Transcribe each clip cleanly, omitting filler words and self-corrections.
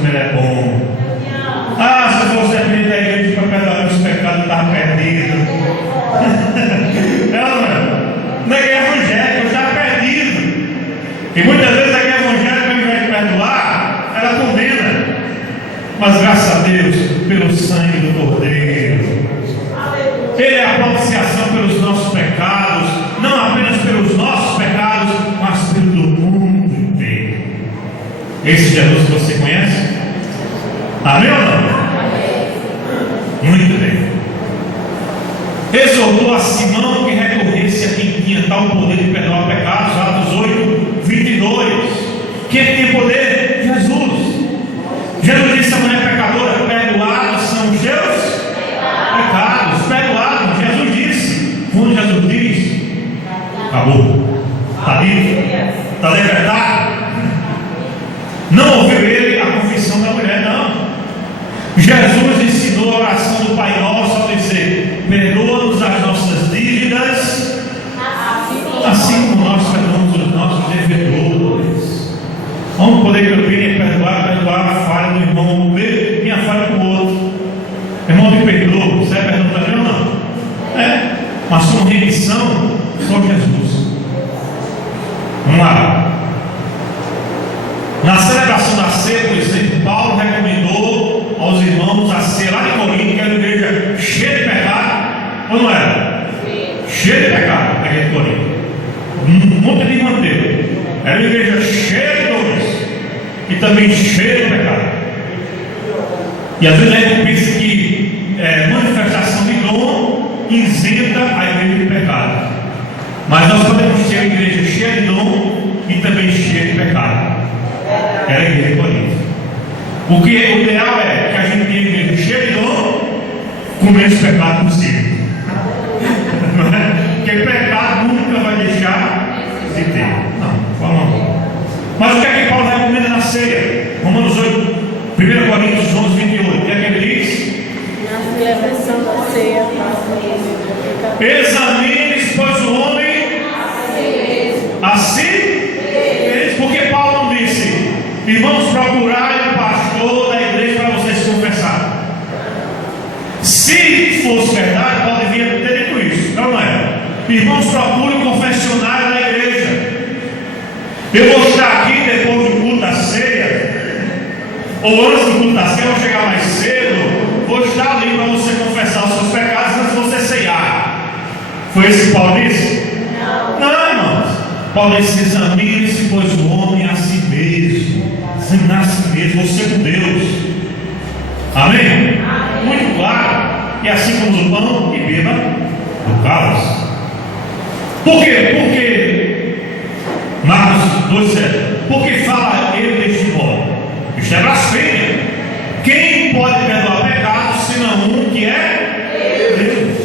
como Ele é bom. Ah, se eu fosse depender da igreja para perdoar meus pecados, eu estava perdido. Não, na igreja evangélica eu estava perdido. E muitas vezes a igreja evangélica, ao invés de perdoar, ela condena. Mas graças a Deus, pelo sangue do Cordeiro, Ele é a propiciação pelos nossos pecados, não apenas pelos nossos pecados, mas pelo do mundo inteiro. Esse Jesus que você conhece? Amém ou não? Muito bem. Exortou a Simão que recorresse a quem tinha tal poder de perdoar pecados, Atos 8, 22. Quem tem poder? Jesus. Jesus disse à mulher pecadora: perdoados são os seus pecados. Perdoados, Jesus disse. Quando Jesus diz, acabou. Está livre? Está libertado? Não ouviu ele a confissão da mulher, não. Jesus ensinou a oração do Pai Nosso ao dizer: perdoa-nos as nossas dívidas, assim como nós perdoamos os nossos devedores. Vamos poder que eu queria perdoar a falha do irmão, minha falha com o outro. Irmão, me perdoa, você é perdão também ou não? É, mas com remissão, só Jesus. Vamos lá. Na celebração da ceia, por exemplo, Paulo recomendou aos irmãos a ceia lá de Corinto, que era uma igreja cheia de pecado, ou não era? Cheia de pecado, a igreja de Corinto. Um monte de manteiga. Era uma igreja cheia de dores e também cheia de pecado. E às vezes a gente pensa que manifestação de dom isenta a igreja de pecado. Mas nós podemos ter uma igreja cheia de dom e também cheia de pecado. Era a igreja de Corinto. O que o ideal é que a gente tenha a igreja cheia de dom com menos pecado possível. Não é? Porque pecado nunca vai deixar de ter. Não, vamos. Mas o que é que Paulo recomenda na ceia? Romanos 8, 1 Coríntios 11, 28. O que é que ele diz? Na celebração da ceia, examine-se, pois, o homem assim mesmo. Porque Paulo não disse: irmãos, procurai o pastor da igreja para vocês se confessarem. Se fosse verdade, Paulo devia ter dito isso. Não é? Irmãos, procurem o confessionário da igreja. Eu vou estar aqui depois do culto da ceia, ou antes do culto da ceia, eu vou chegar mais cedo. Vou estar ali para você confessar os seus pecados antes de você ceiar. Foi isso que Paulo disse? Não, irmãos. Paulo disse: examine-se, pois, o homem a si mesmo. Examinar a si mesmo, você com Deus. Amém? Muito claro. E assim como o pão, e beba do cálice. Por quê? Porque Marcos 2,7. Porque fala ele deste modo: isto é blasfêmia. Quem pode perdoar pecados senão um que é Deus?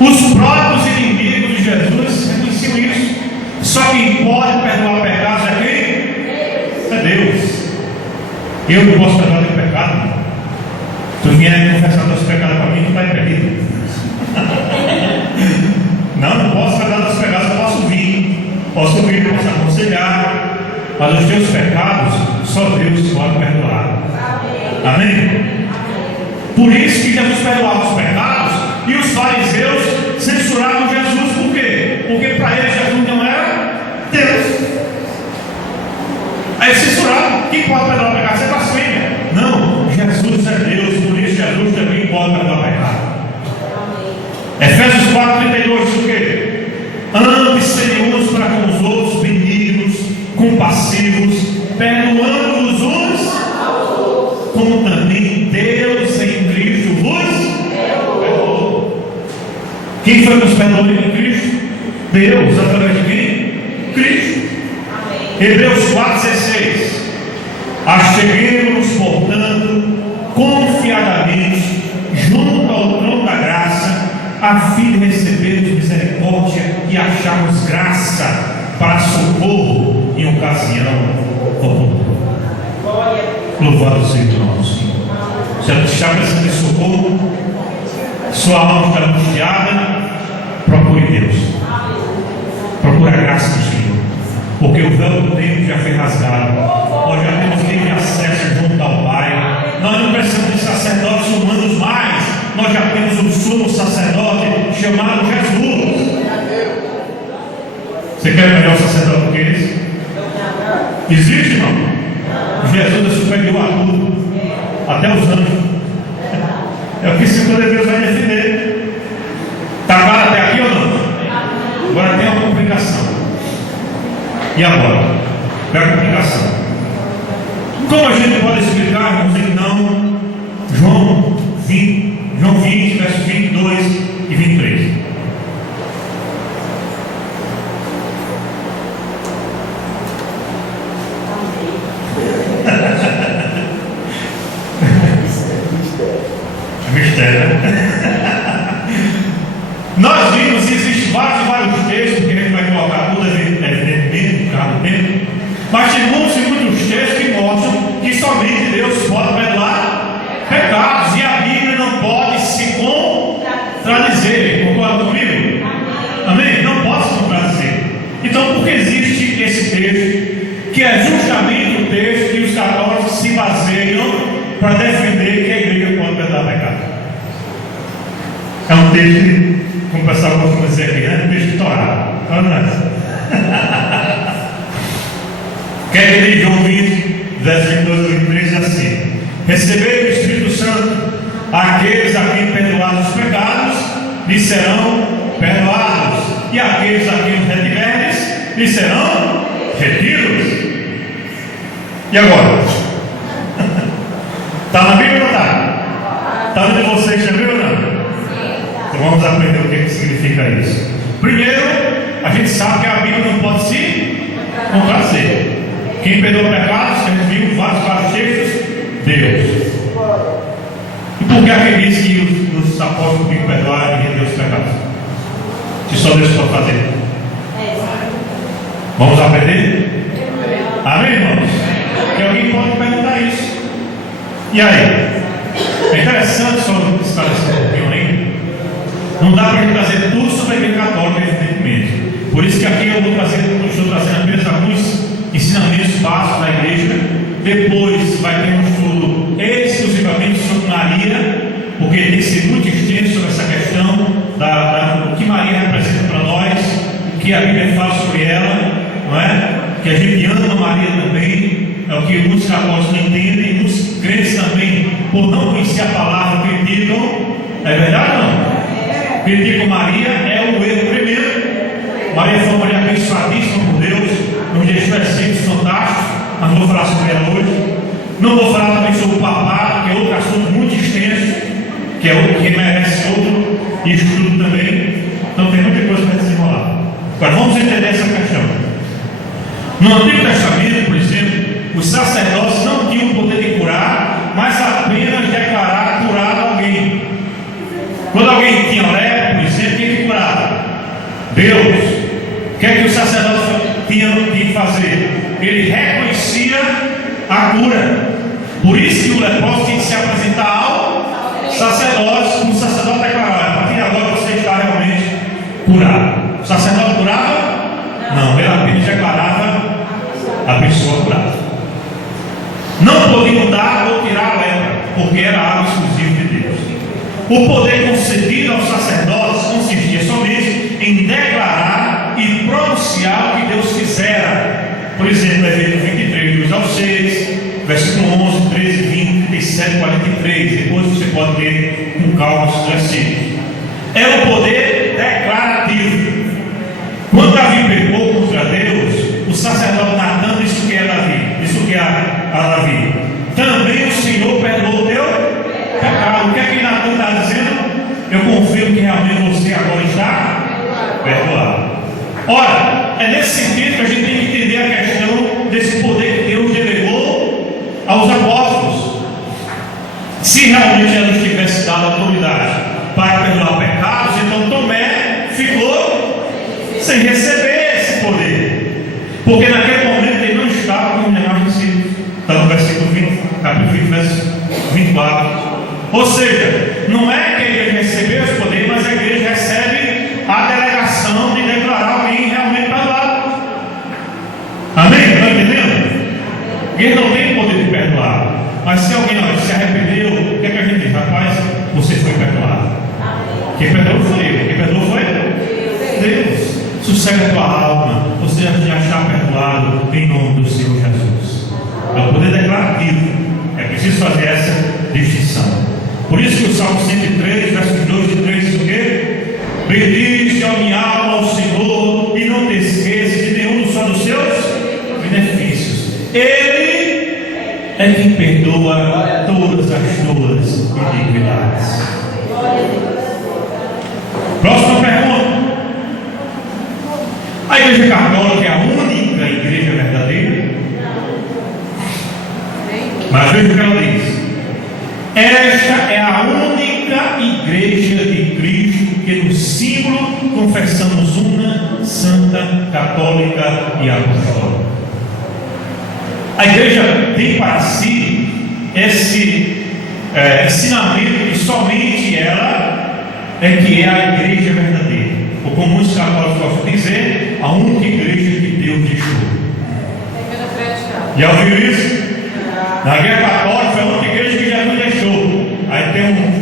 Os próprios inimigos de Jesus reconheciam isso. Só quem pode perdoar pecados é quem? É Deus. Eu não posso perdoar teu pecado. Tu vier confessar teus pecados para mim, tu está impedido. Não posso perdoar teus pecados, eu posso vir. Posso aconselhar. Mas os teus pecados, só Deus pode perdoar. Amém? Por isso que Jesus perdoava os pecados e os fariseus censuravam Jesus. Por quê? Porque para eles Jesus não era Deus. Aí censuravam. Quem pode perdoar o pecado? Isso é blasfêmia. Não, Jesus é Deus. Por isso Jesus também pode perdoar o pecado. Efésios 4,32 diz o quê? Antes serem uns para com os outros benignos, compassivos, perdoando-os uns, como também Deus em Cristo vos perdoou. Quem foi que nos perdoou em Cristo? Deus, através de quem? Cristo. Hebreus 4,16. Acheguemos-nos, portanto, confiadamente junto ao trono da graça, a fim de recebermos misericórdia e acharmos graça para socorro em ocasião oportuna. Louvado seja o nome do Senhor. Se você está precisando de socorro, sua alma está angustiada, procure Deus. Procure a graça do Senhor. Porque o véu do tempo já foi rasgado. Nós já temos livre acesso nós já temos um sumo sacerdote chamado Jesus. Você quer melhor sacerdote do que esse? Existe, irmão? Jesus é superior a tudo, até os anjos. É o que segundo Deus vai defender. Está claro até aqui ou não? Agora tem uma complicação. E agora? Qual é a complicação? Como a gente pode explicar, irmãos, então, João 20, versos 22 e 23? Mistério, né? Nós vimos que existem vários textos que a gente vai colocar tudo evidentemente por causa do tempo, mas tem muitos textos que mostram que somente Deus pode perdoar pecados, e a Bíblia não pode se contradizer. Concorda comigo? Amém? Não pode se contradizer. Então, por que existe esse texto, que é justamente o texto que os católicos se baseiam para defender que a igreja pode perdoar pecado? É um texto, como o pessoal costuma dizer aqui, né? Um texto de Torá. Quer que ele diz João 20, versos 22 a 23, diz assim: receber o Espírito Santo, aqueles a quem perdoados os pecados, lhes serão perdoados, e aqueles a quem os retiveres, lhes serão retidos. E agora? Está na Bíblia ou não está? Está onde vocês também ou não? Então vamos aprender o que significa isso. Primeiro, a gente sabe que a Bíblia não pode se contradizer. Quem perdoa pecados, a gente viu vários textos, Deus. E por que aquele diz que os apóstolos tinham que perdoar e render os pecados? Se só Deus pode fazer. Vamos aprender? Amém, irmãos? Que alguém pode perguntar isso. E aí? É interessante só esclarecer um pouquinho ainda. Não dá para a gente trazer tudo sobre a igreja católica, evidentemente. Por isso que aqui estou trazendo apenas alguns ensinamentos básicos da igreja. Depois vai ter um estudo exclusivamente sobre Maria, porque tem que ser muito extenso sobre essa questão do que Maria representa para nós, o que a Bíblia fala sobre ela, não é? Que a gente ama Maria também, é o que muitos católicos não entendem, muitos crentes também, por não conhecer a palavra, criticam. É verdade ou não? Criticam Maria, é o erro primeiro. Maria foi uma mulher abençoadíssima por Deus, nos deixou versículos fantásticos, mas não vou falar sobre ela hoje. Não vou falar também sobre o papado, que é outro assunto muito extenso, que é outro que merece outro estudo também. Então tem muita coisa para desenrolar. Agora vamos entender essa questão. No Antigo Testamento, por exemplo, os sacerdotes não tinham o poder de curar, mas apenas declarar curado alguém. Quando alguém tinha lepra, por exemplo, quem que curava? Deus. O que é que o sacerdote tinha que fazer? Ele reconhecia a cura. Por isso que o leproso tinha que se apresentar ao sacerdote, o sacerdote declarava: a partir de agora você está realmente curado. O sacerdote curava? Não, ele apenas declarava a pessoa curada. Não podia mudar ou tirar a lepra, porque era algo exclusivo de Deus. O poder concedido aos sacerdotes consistia somente em declarar e pronunciar o que Deus fizera. Por exemplo, Levítico 23, 2 ao 6, versículo 11, 13, 20, 37, 43. Depois você pode ler com calma esses versículos. É o poder declarativo. Quando Davi pecou contra Deus, o sacerdote Natan disse o que é Davi, disse o que é a Davi: também o Senhor perdoou o teu pecado. O que é que Natan está dizendo? Eu confio que realmente você agora está perdoado. Ora, é nesse sentido que a gente tem que entender a questão desse poder que Deus delegou aos apóstolos. Se realmente Jesus tivesse dado autoridade para perdoar pecados, então Tomé ficou sem receber esse poder, porque naquele momento ele não estava com os demais discípulos. Está no versículo 20, capítulo 20, verso 24. Ou seja, não é que a igreja recebeu esse poder, mas a igreja recebe a delegação de declarar alguém realmente perdoado. Amém? Está entendendo? Ele não tem poder de perdoar, mas se alguém se arrependeu, o que é que a gente diz? Rapaz, você foi perdoado. Quem perdoou foi ele, quem perdoou foi Deus. Sossega a tua alma, você já está perdoado em nome do Senhor Jesus. É o poder declarativo, é preciso fazer essa distinção. Por isso que o Salmo 103, versos 2 e 3 diz o quê? Bendize a minha alma ao Senhor e não te esqueças de nenhum só dos seus benefícios. Ele é quem perdoa todas as tuas iniquidades. Próxima pergunta. A Igreja Católica é a única igreja verdadeira? Mas veja o que ela diz. Esta é a única igreja de Cristo que no símbolo confessamos una, santa, católica e apostólica. A igreja tem para si esse ensinamento que somente ela é que é a igreja verdadeira. Ou como muitos católicos gostam de dizer, a única igreja que Deus deixou. Já ouviu isso? Na igreja católica foi a única igreja que Jesus deixou. Aí tem uns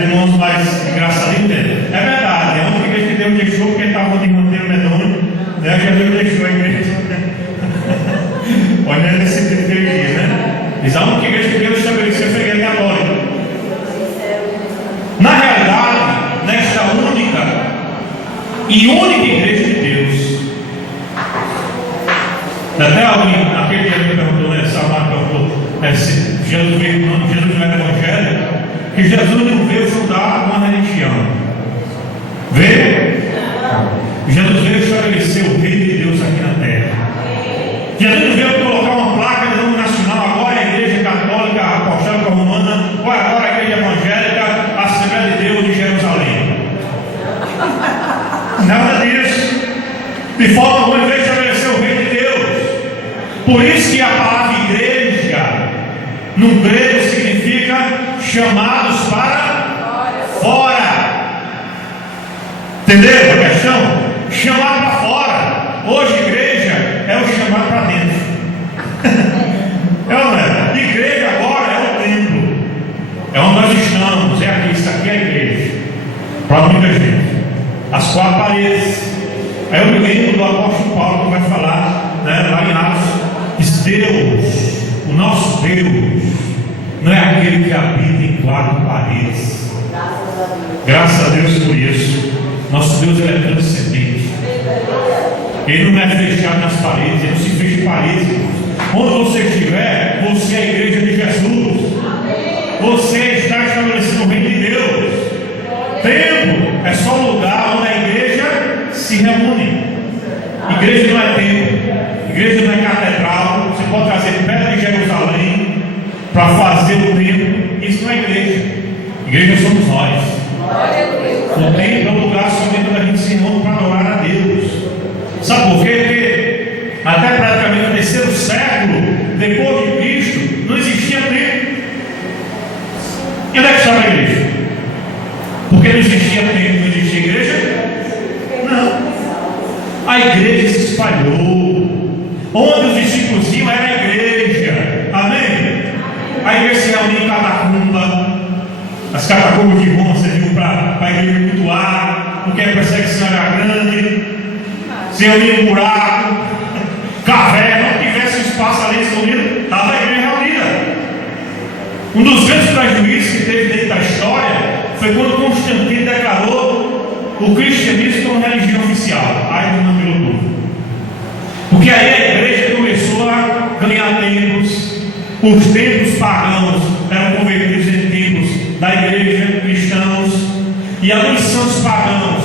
irmãos mais engraçadinhos dele. É verdade, é a única igreja que Deus deixou porque estava de manter o medonho. Né? Jesus deixou a igreja. Olha nesse tipo que ele diz, né? Diz a única igreja que Deus estabeleceu foi a igreja católica. Na realidade, nesta única e única igreja de Deus. Até alguém, naquele dia me perguntou, né? Salmar perguntou se Jesus veio, Jesus não era evangélico, que Jesus não veio fundar uma religião. Veio? Jesus veio estabelecer o reino de Deus aqui na terra. Jesus não veio colocar uma placa de nome nacional, agora a igreja católica, apostólica romana, ou agora a igreja evangélica, a Assembleia de Deus de Jerusalém. Nada disso. De forma alguma veio estabelecer o reino de Deus. Por isso que a palavra igreja no grego significa chamados para fora. Entenderam a questão? Chamar para fora. Hoje igreja é o chamar para dentro. É ou não é? Igreja agora é o templo. É onde nós estamos. É aqui, isso aqui é a igreja. Para muita gente. As quatro paredes. Aí eu me lembro do apóstolo Paulo que vai falar, né, lá em Atos, diz Deus, o nosso Deus, não é aquele que habita em quatro paredes. Graças a Deus por isso. Nosso Deus ele é transcendente. Ele não é fechado nas paredes, ele não se fecha em paredes. Onde você estiver, você é a igreja de Jesus. Você está estabelecendo o reino de Deus. Templo é só um lugar onde a igreja se reúne. Igreja não é templo, igreja não é catedral. Você pode trazer pedra de Jerusalém para fazer o templo. Isso não é igreja. Igreja somos nós. O templo é um lugar somente onde a gente se reúne para adorar a Deus. Sabe por quê? Porque até praticamente o terceiro século depois de Cristo não existia templo. E onde é que estava a igreja? Porque não existia templo, não existia igreja? Não. A igreja se espalhou. Onde os discípulos iam era a igreja. Amém? A igreja se reunia em catacumba. As catacumbas de Roma serviam para a igreja cultuar, porque a perseguição era grande. Se reunia em buraco, caverna, não tivesse espaço ali escondido, estava a igreja reunida. Um dos grandes prejuízos que teve dentro da história foi quando Constantino declarou o cristianismo como religião oficial. Aí não virou tudo. Porque aí a igreja começou a ganhar templos. Os templos pagãos eram convertidos em templos da igreja, cristãos. E alguns santos pagãos,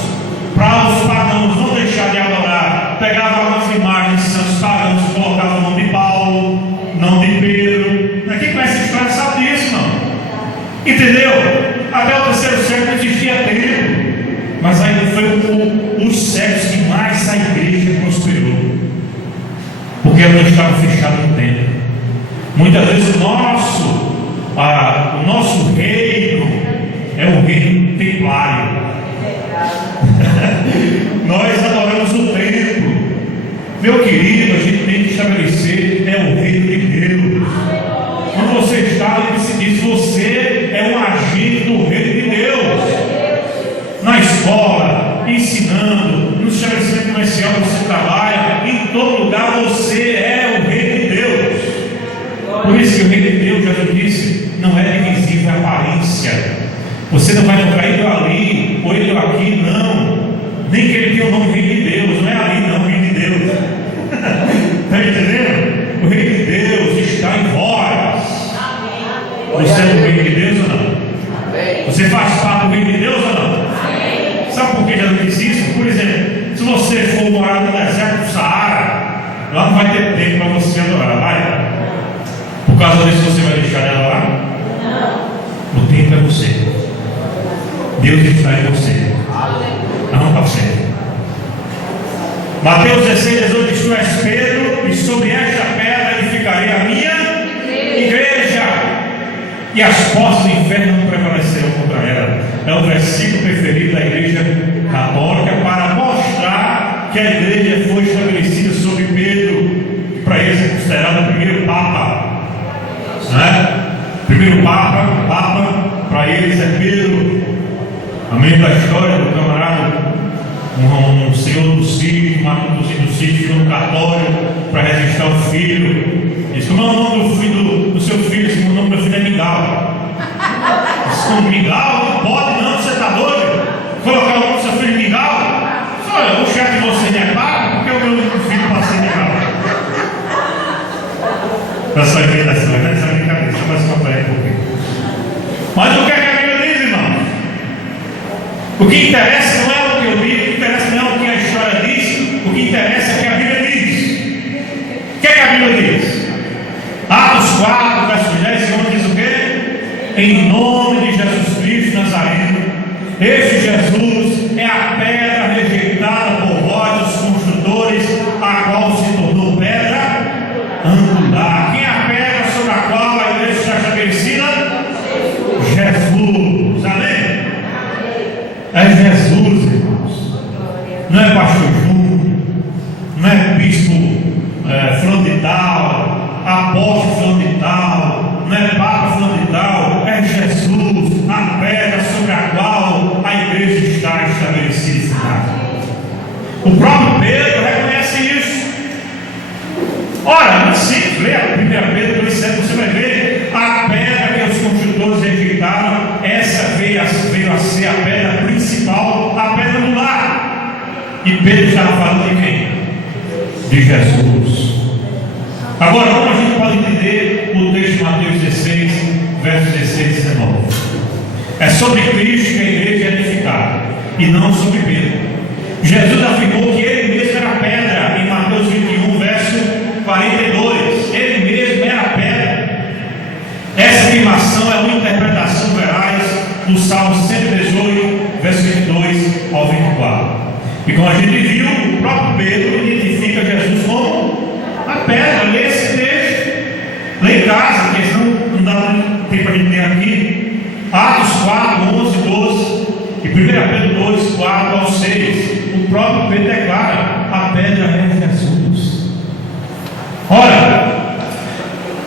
para os pagãos não deixar de adorar, pegavam algumas imagens de santos pagãos, colocavam o nome de Paulo, nome de Pedro. Quem conhece essa história sabe disso, não? Entendeu? Até o terceiro século existia templo, mas ainda foi os séculos que mais a igreja prosperou, porque ela não estava fechada no templo. Muitas vezes o nosso reino é o reino templário. Nós adoramos o templo. Meu querido, a gente tem que estabelecer o reino de Deus. Quando você está, ele se diz, você é um agente do reino de Deus. escola, ensinando, no estabelecimento comercial que você trabalha, em todo lugar você é o reino de Deus. Por isso que o reino de Deus, Jesus disse, não é de visível aparência. Você não vai tocar ele ali, ou ele aqui, não. Nem que ele tenha o nome reino de Deus, não é ali não, o reino de Deus. Está entendendo? O reino de Deus está em vós. Você é o reino de Deus ou não? Você faz parte do reino de Deus ou não? Sabe por que Jesus disse isso? Por exemplo, se você for morar no deserto do Saara, lá não vai ter tempo para você adorar, vai? Por causa disso você vai deixar de adorar? Não. O tempo é você. Deus está em você. Não para você. Mateus 16, 18 diz: Tu és Pedro, e sobre esta pedra edificarei a minha igreja, e as portas do inferno não prevalecerão contra ela. É o versículo preferido da igreja católica para mostrar que a igreja foi estabelecida sobre Pedro, que para eles é considerado o primeiro Papa, né? Primeiro Papa para eles é Pedro. Amém? Da história do camarada, um senhor do sítio, do sítio, ficou no cartório para registrar o filho. Disse: como é o nome do filho do seu filho? Disse: o nome do meu filho é Mingau. Disse: como Mingau? Não pode não, você está doido? Colocar o nome do seu filho Mingau? Olha, o chefe de você não é pago, porque o meu filho pode ser Mingau. Para saber da história, né? Essa brincadeira, deixa eu mais contar aí um pouquinho. Mas o que é que a Bíblia diz, irmão? O que interessa não é o que eu digo, o que interessa não é o que a história diz, o que interessa é o que a Bíblia diz. O que é que a Bíblia diz? Atos 4, verso 10, onde diz o quê? Em nome de Jesus Cristo Nazareno, este Jesus é a pedra rejeitada por vós, os construtores, a qual se tornou pedra angular. Quem é a pedra sobre a qual a igreja está estabelecida? Jesus. Amém? É Jesus, irmãos. Não é pastor Júnior, não é bispo fulano de tal, apóstolo fulano de tal, não é papa fulano de tal. É Jesus, a pedra sobre a qual a igreja está estabelecida. O próprio Pedro reconhece isso. Ora, simples, lê a 1 Pedro 2,7, você vai ver a pedra que os construtores rejeitaram. Essa veio a ser a pedra principal, a pedra do lar. E Pedro estava falando de quem? De Jesus. Agora, como a gente pode entender o texto de Mateus 16, versos 16 e 19? É sobre Cristo que a igreja é edificada, e não sobre Pedro. Jesus afirmou que ele mesmo era a pedra, em Mateus 21, verso 42. Ele mesmo era a pedra. Essa afirmação é uma interpretação veraz do Salmo 118, verso 22 ao 24. E como a gente viu, o próprio Pedro identifica Jesus como a pedra. Lê esse texto, lê em casa, porque senão não dá tempo para a gente ler aqui. Atos 4, 11, 12 e 1 Pedro 2, 4 ao 6. O próprio Pedro declara: a pedra é Jesus. Ora,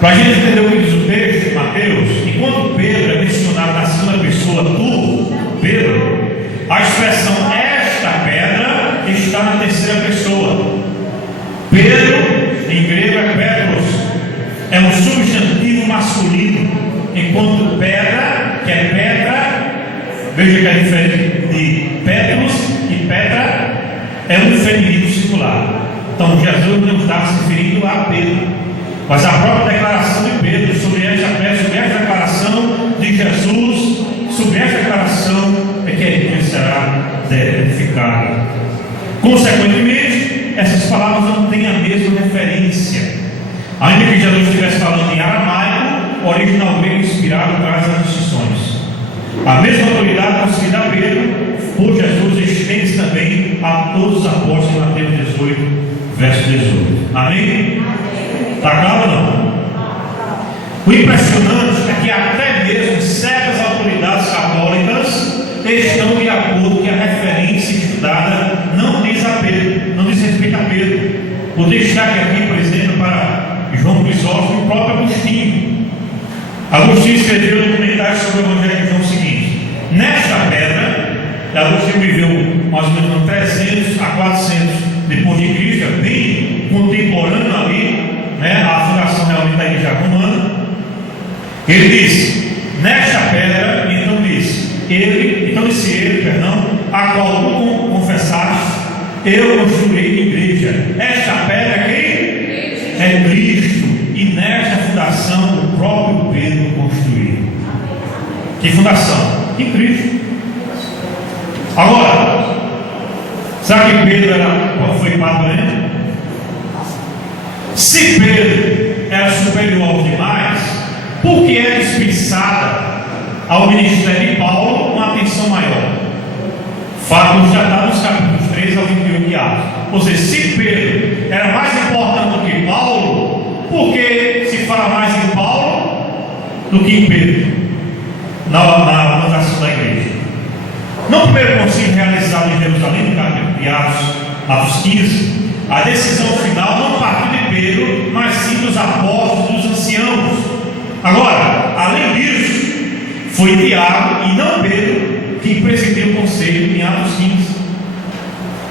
para a gente entender o que diz o texto de Mateus, enquanto Pedro é mencionado na segunda pessoa, tu, Pedro, a expressão esta pedra está na terceira pessoa. Pedro, em grego, é Petros, é um substantivo masculino, enquanto pedra, que é pedra, veja que é diferente de Petros e pedra, é um feminino singular. Então Jesus não está se referindo a Pedro, mas a própria declaração de Pedro sobre esta pedra, sobre esta declaração de Jesus, sobre esta declaração é que a igreja será edificada. Consequentemente, essas palavras não têm a mesma referência. Ainda que Jesus estivesse falando em aramaico, originalmente inspirado traz as distinções. A mesma autoridade concedida a Pedro por Jesus estende também a todos os apóstolos em Mateus 18, verso 18. Amém? Está claro ou não? O impressionante é que até mesmo certas autoridades católicas estão de acordo que a referência estudada não diz a Pedro, não diz respeito a Pedro. Vou destaque aqui, por exemplo, para João Crisóstomo e o próprio Agostinho. Agostinho escreveu um comentário sobre o Evangelho de João o seguinte: nesta pedra Agostinho viveu mais ou menos 300 a 400 depois de Cristo, é bem contemporâneo ali, né, a fundação realmente da Igreja Romana. Ele diz: nesta pedra, então disse ele, a qual tu confessaste, eu construirei igreja. Esta pedra quem? É Cristo, e nesta fundação o próprio Pedro construiu. Que fundação? Em Cristo. Agora, sabe que Pedro foi padrão? Se Pedro era superior aos demais, por que é dispensada ao ministério de Paulo uma atenção maior? Fato constatado nos capítulos 3 ao 21 de Atos. Ou seja, se Pedro era mais importante do que Paulo, por que se fala mais em Paulo do que em Pedro na fundação da igreja? No primeiro concílio realizado em Jerusalém, no capítulo de Atos 15, a decisão final não partiu de Pedro, mas sim dos apóstolos, dos anciãos. Agora, além disso, foi Tiago e não Pedro que presidiu o conselho em Atos 15.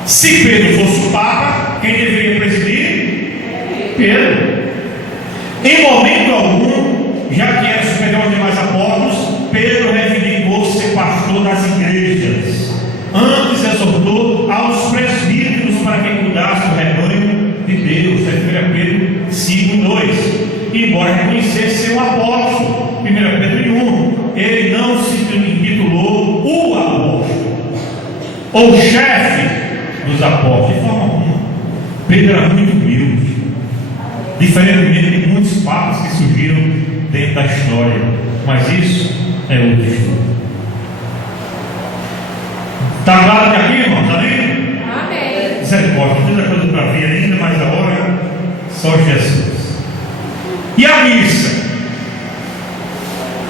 Se Pedro fosse o Papa, quem deveria presidir? Pedro. Em momento algum, já que era superior aos demais apóstolos, Pedro reivindicou ser pastor das igrejas. Antes exortou aos presbíteros para que cuidassem do rebanho de Deus. 1 Pedro 5:2. Embora reconhecesse ser um apóstolo, 1 Pedro 1, ele não se intitulou o apóstolo ou chefe dos apóstolos, de forma alguma. Pedro era muito humilde, diferentemente de muitos papas que surgiram dentro da história, mas isso é outro estudo. Está claro que aqui, irmão? Está vendo? Amém. Misericórdia, muita coisa para vir ainda, mas a hora só Jesus. E a missa?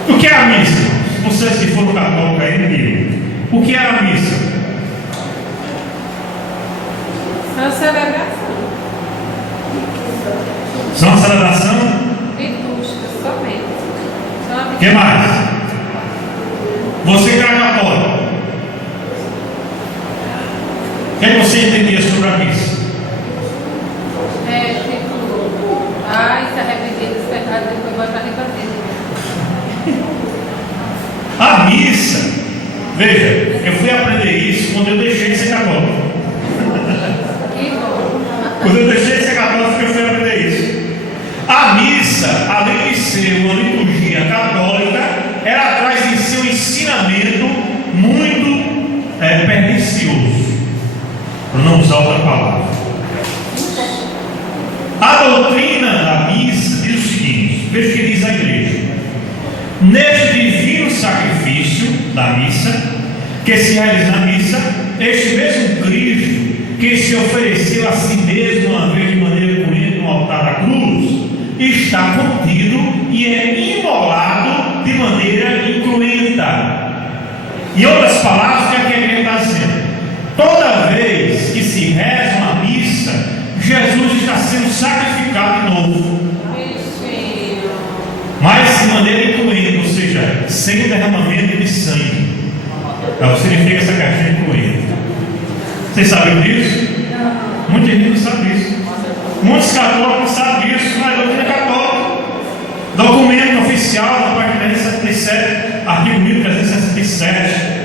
O que é a missa? Se vocês que foram católicos aí, me digam. O que é a missa? Uma celebração. Só uma celebração? Litúrgica, somente. O que mais? Você que é católico, o que você entendia sobre a missa? Se arrepender dos pecados e depois voltar a refazer. A missa, veja, eu fui aprender isso quando eu deixei de ser católico. Quando eu deixei de ser católico, eu fui aprender isso. A missa, além de ser uma liturgia católica, ela traz em si um ensinamento muito pernicioso, para não usar outra palavra. A doutrina da missa diz o seguinte: veja o que diz a igreja. Neste divino sacrifício da missa, que se realiza na missa, este mesmo Cristo, que se ofereceu a si mesmo uma vez de maneira corrente no altar da cruz, está contido e é imolado de maneira incruenta. Em outras palavras, o que a igreja está dizendo? Toda vez que se reza uma missa, Jesus está sendo sacrificado de novo, mas de maneira incluída, ou seja, sem o derramamento de sangue. Então significa essa caixinha incluída. Vocês sabem disso? Muita gente não sabe disso. Muitos católicos não sabem disso, mas a doutrina católica, documento oficial da página 367, artigo 1367.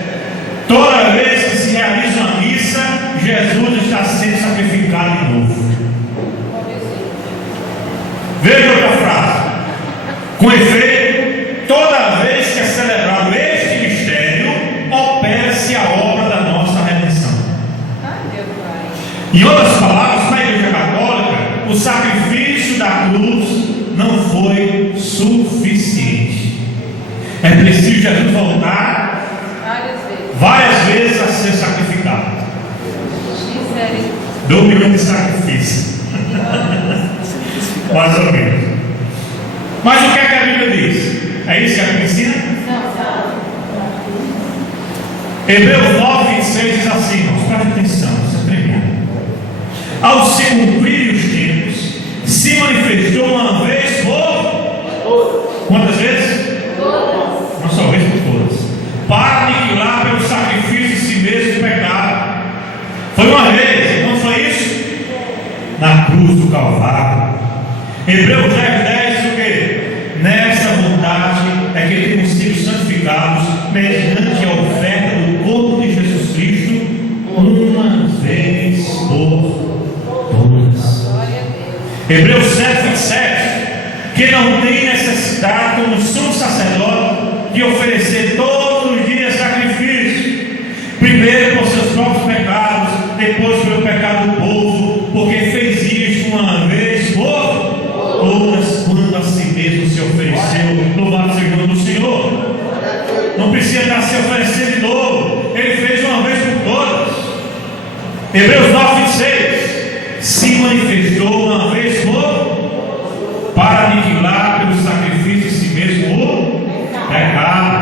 Toda vez que se realiza uma missa, Jesus está sendo sacrificado de novo. Veja outra frase. Com efeito, toda vez que é celebrado este mistério, opera-se a obra da nossa redenção. Em outras palavras, na Igreja Católica, o sacrifício da cruz não foi suficiente. É preciso Jesus voltar várias vezes a ser sacrificado. 2 milhões de sacrifícios. Mais ou menos. Mas o que é que a Bíblia diz? É isso que a Bíblia ensina? Hebreus 9:26 diz assim, irmãos, preste atenção, isso é tremendo. Ao se cumprir os tempos, se manifestou uma vez por... Quantas vezes? Todas. Uma só vez por todas. Para aniquilar pelo sacrifício de si mesmo Calvário. Hebreus 10:10 diz o quê? Nessa vontade é que temos sido santificados mediante a oferta do corpo de Jesus Cristo, uma vez por todas. Hebreus 7:27, que não tem necessidade, como sumo sacerdote, de oferecer todos os dias sacrifício, primeiro por seus próprios pecados, depois pelo pecado do povo, porque fez isso uma vez por todas, quando a si mesmo se ofereceu. Louvado seja o nome do Senhor. Não precisa estar se oferecendo de novo, ele fez uma vez por todas. Hebreus 9:26, se manifestou uma vez por, para aniquilar pelo sacrifício de si mesmo o pecado.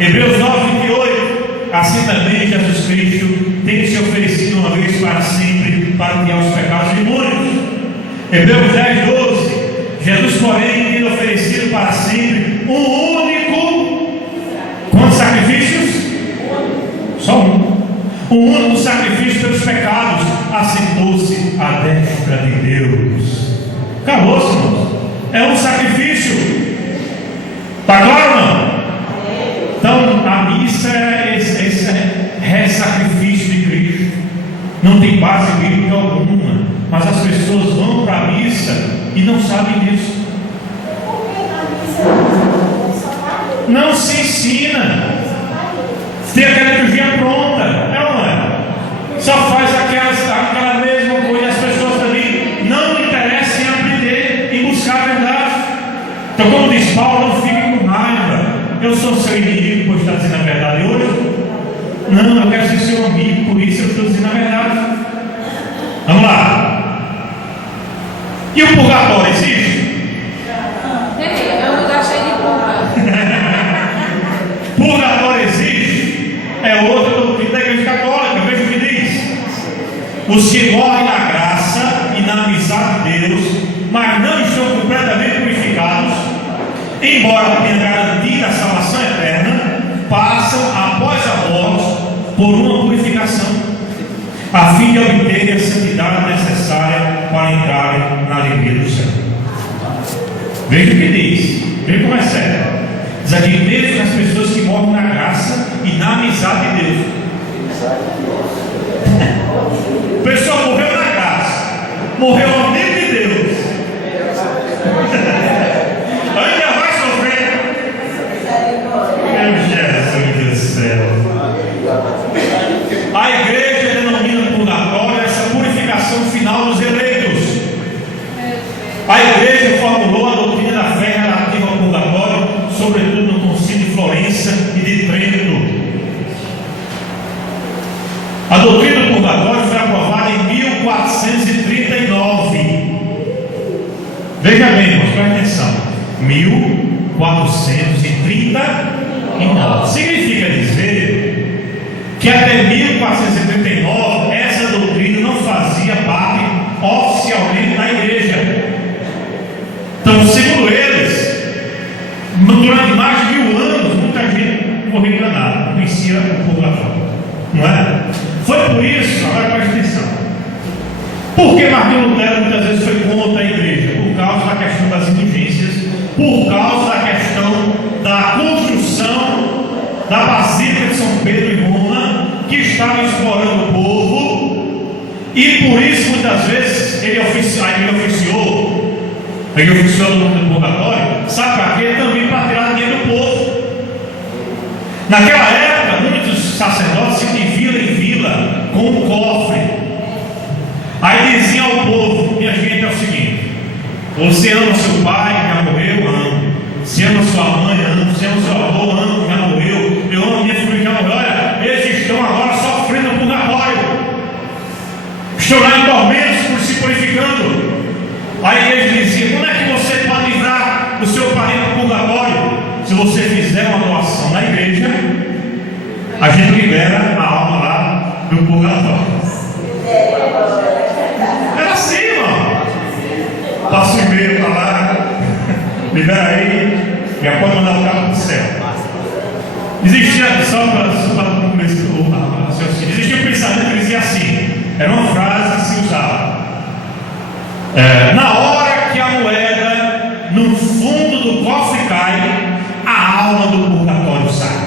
Hebreus 9:28, assim também Jesus Cristo tem se oferecido uma vez para sempre para tirar os pecados de muitos. Hebreus 10:12, Jesus porém tem oferecido para sempre um único, quantos sacrifícios? Só um. O único sacrifício pelos pecados, assentou-se à destra de Deus. Acabou-se, irmãos. É um sacrifício. Está claro, não? Então, a missa é esse sacrifício de Cristo. Não tem base bíblica alguma, mas as pessoas vão para a missa e não sabem disso. Não se ensina. Tem aquela liturgia pronta, é ou não é? Só faz aquela mesma coisa. As pessoas também não interessam em aprender, em buscar a verdade. Então, como diz Paulo, não fique com raiva. Eu sou seu inimigo por estar dizendo a verdade hoje. Não, eu quero ser seu amigo, por isso eu estou dizendo a verdade. Vamos lá. E o purgatório existe? É um lugar cheio de culpa. Purgatório existe? É outra doutrina da Igreja Católica. Veja o que diz: os que morrem na graça e na amizade de Deus, mas não estão completamente purificados, embora tenham garantido a salvação eterna, passam após a morte por uma purificação, a fim de obterem a santidade necessária para entrarem na alegria do céu. Veja o que diz. Veja como é sério. Diz aqui, mesmo as pessoas que morrem na graça e na amizade de Deus. A pessoa morreu na graça, morreu ao amigo de Deus, ainda vai sofrer. Meu Jesus do céu. A igreja denomina purgatório essa purificação final dos eleitos. A igreja formulou a doutrina da fé relativa ao purgatório, sobretudo no Concílio de Florença e de Trento. A doutrina do purgatório foi aprovada em 1439. Veja bem, irmãos, presta atenção. 1439. Significa dizer que até 1439 essa doutrina não fazia parte oficialmente da igreja. Então, segundo eles, durante mais de 1000 anos, muita gente morreu enganada, não conhecia o purgatório, não é? Foi por isso, agora presta atenção, porque Martinho Lutero muitas vezes foi contra a igreja, por causa da questão das indulgências, por causa da questão da construção da Basílica de São Pedro em Roma, que estava explorando o povo, e por isso muitas vezes ele oficiou no purgatório, sabe para quê? Também para tirar dinheiro do povo. Naquela época, muitos sacerdotes se de vila em vila com um cofre. Aí diziam ao povo: minha gente, é o seguinte, você ama seu pai, que já morreu, amo. Você ama sua mãe, amo. Você ama seu avô, amo, que já morreu. Eu amo minha filha, que já morreu. Olha, eles estão agora sofrendo no purgatório, estão lá em tormentos por se purificando. Aí a igreja dizia: como é que você pode livrar o seu parente do purgatório? Se você fizer uma doação na igreja, a gente libera a alma lá do purgatório. Era assim, irmão. Passa o e-mail para lá, libera aí, e pode mandar o carro para o céu. Existia, só para existia um pensamento que dizia assim, era uma frase que se usava: Na hora que a moeda no fundo do cofre cai, a alma do purgatório sai.